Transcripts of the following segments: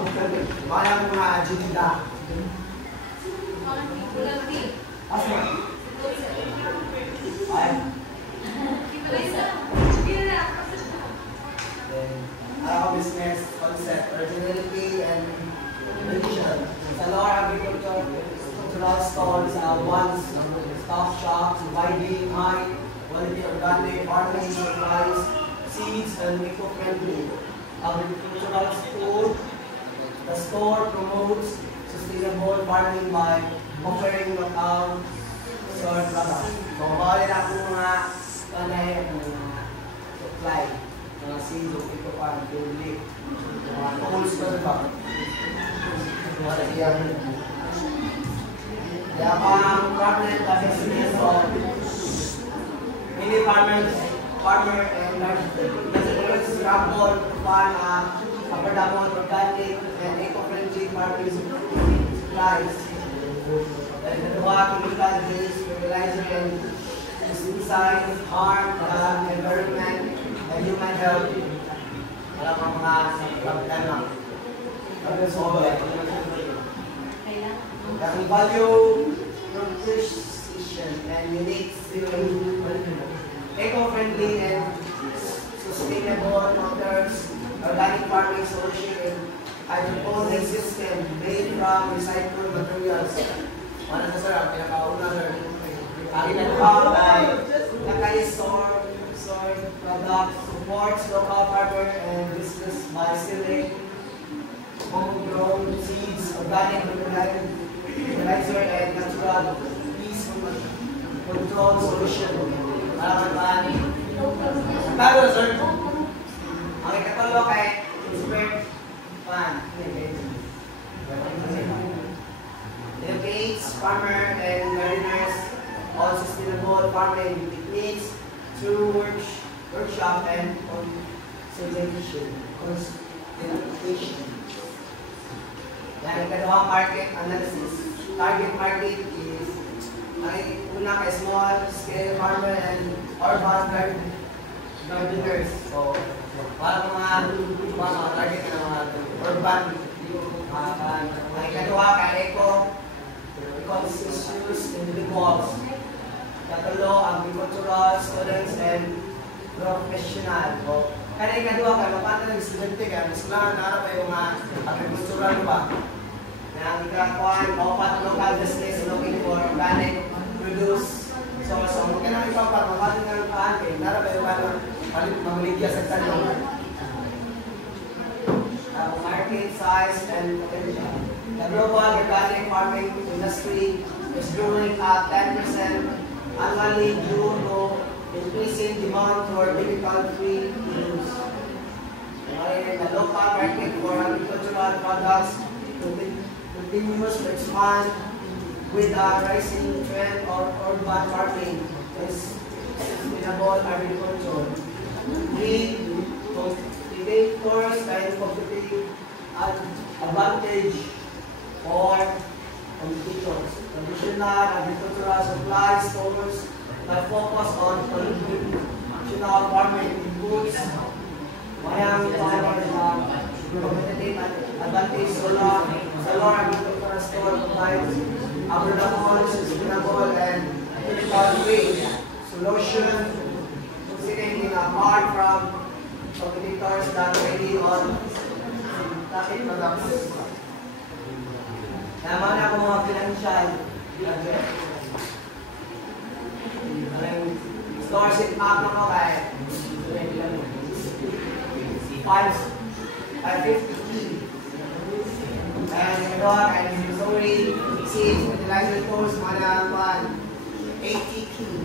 Kaya mo mga agenda. Asa? Ay. Business concept, originality and vision. Sa lower agriculture, cultural stalls, ones, stock shops, providing high quality organic farming supplies, seeds, and eco-friendly agricultural food. The store promotes sustainable farming by offering local source products. So, bawal na akong mga supply. Mga seeds of eco-farm, building, mga tools na ito. Kaya ang problem kasi is many farmer and entrepreneurs struggle to find affordable, organic, and eco-friendly farming supplies. And the chemical-based fertilizer and pesticides harm the environment and human health. Wala pang mga problema. We value nutrition and unique eco-friendly and sustainable methods, organic farming solution, hydroponic system made from recycled materials. Ano na sir, ang pinakauna sir? Ang ginagawa ay naka-store products, supports local farmer and business by selling homegrown seeds, organic fertilizer, and natural pest control solution. Para magpaani. Bago sir, ang ikatulong kay expert fan. Educates farmer and gardeners on sustainable farming techniques through workshop and consultation. Yan, ikadawang market analysis. Target market is una kay small scale farmer and urban gardeners. So, para mga target na mga urban. Ang ikadawa kay eco-conscious individuals. Katulo, agricultural students and professional. So, kaya ikadua ka, mapata ng estudyante ka, mas lang naharap ay mga agricultural ba? Na ang ikakuan, mapata local business looking for organic produce. So, mukha na ipapat, mapata ng kaan kayo, naharap ay mamuligya sa tanong. Market size and potential. The global organic farming industry is growing at 10% annually due to increasing demand for chemical-free produce. The local market for agricultural products continues to expand with the rising trend of urban farming and sustainable agriculture. Cultivators and competitive advantage for competitors. Traditional agricultural supply stores that focus on conventional farming inputs. Mayang competitive advantage solar agricultural store provides affordable, sustainable, and chemical-free solution, sitting apart from competitors that rely on synthetic products. Naman ako mga financial scholarship map na ko kay 550 and ito kay Missouri seeds fertilizer course mga 80 key.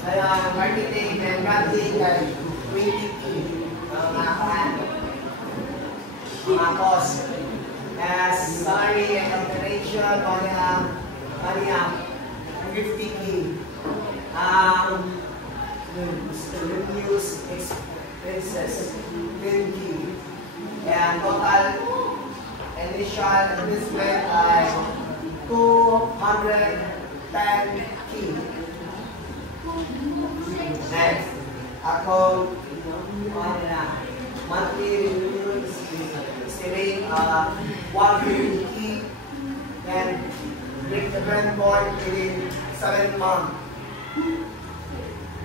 Kaya marketing and branding kay 20 key. Mga cost. As salary and operation kanya 50 key. Revenues, expenses, 10 key. And total initial investment ay 210 key. Next, ako monthly revenues estimate 150 and break the brand point within 7 months.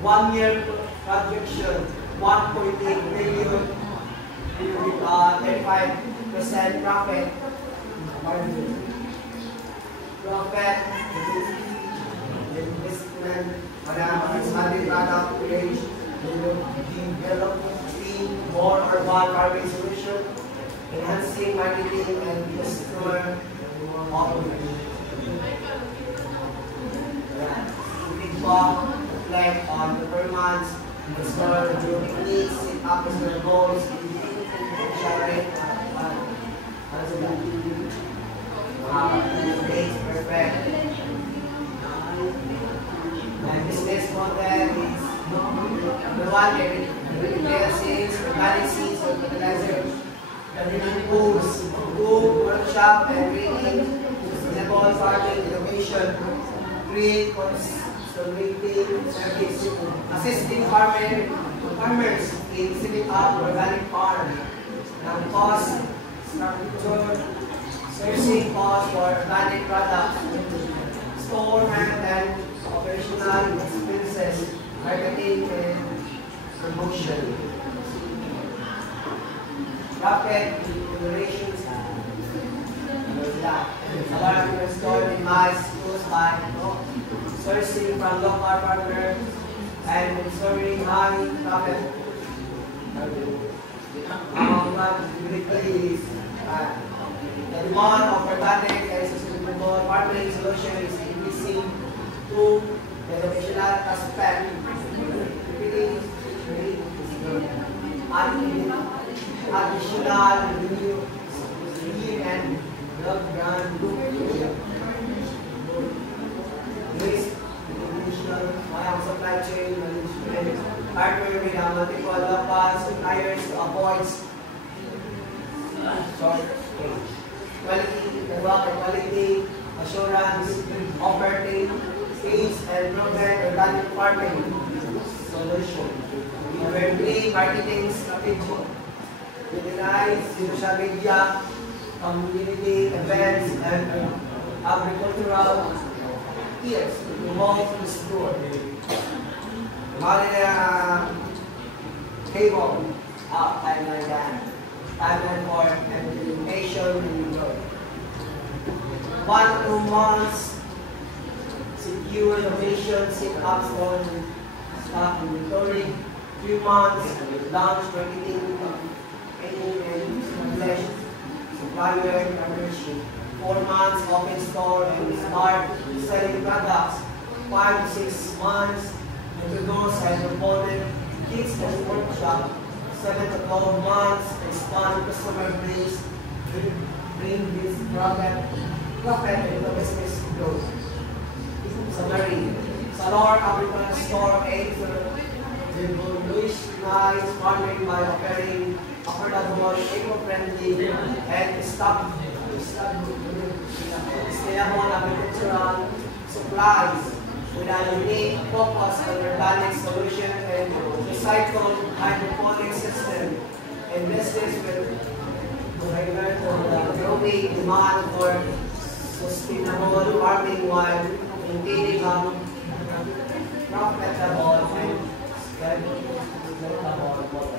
1 year projection, 1.8 million with 35% profit. Investment pada expanded product range, develop more urban farming solution, enhancing marketing and customer outreach. Feedback, reflect on performance, explore your needs, set up your goals, share it. It's perfect. And business model is the one that retail seeds, organic seeds, or fertilizers, the pools, food, workshop, and training, sustainable farming innovation, create conservative service, assisting farmers in setting up organic farm, and cost structure, sourcing cost for organic products, store and operational expenses, marketing and promotion. Rapid innovations. Alarm store in mice close by sourcing from local partners and ensuring high profit. The demand of organic and sustainable farming solution is increasing through the educational aspect, additional revenue scheme and drug grant risk mitigation, supply chain management, partner with multiple local suppliers to avoid quality assurance, operating stage and proven organic farming solution. Number 3, marketing strategy. Utilize social media, community events, and agricultural peers to promote the store. Table, timeline for implementation in Europe. 1 to 2 months, secure innovation, set up for stock inventory. 3 months, launch marketing, training and establish supplier partnership. 4 months, open store and start selling products. 5 to 6 months, introduce hydroponic kits and workshop. 7 to 12 months, expand customer base, bring this profit into business growth. Summary. Salor Agricultural Store aims to revolutionize farming by offering affordable, eco-friendly, and sustainable agricultural supplies with a unique focus on organic solution and recycled hydroponic system, and business with the growing demand for sustainable farming while maintaining a profitable and scalable model.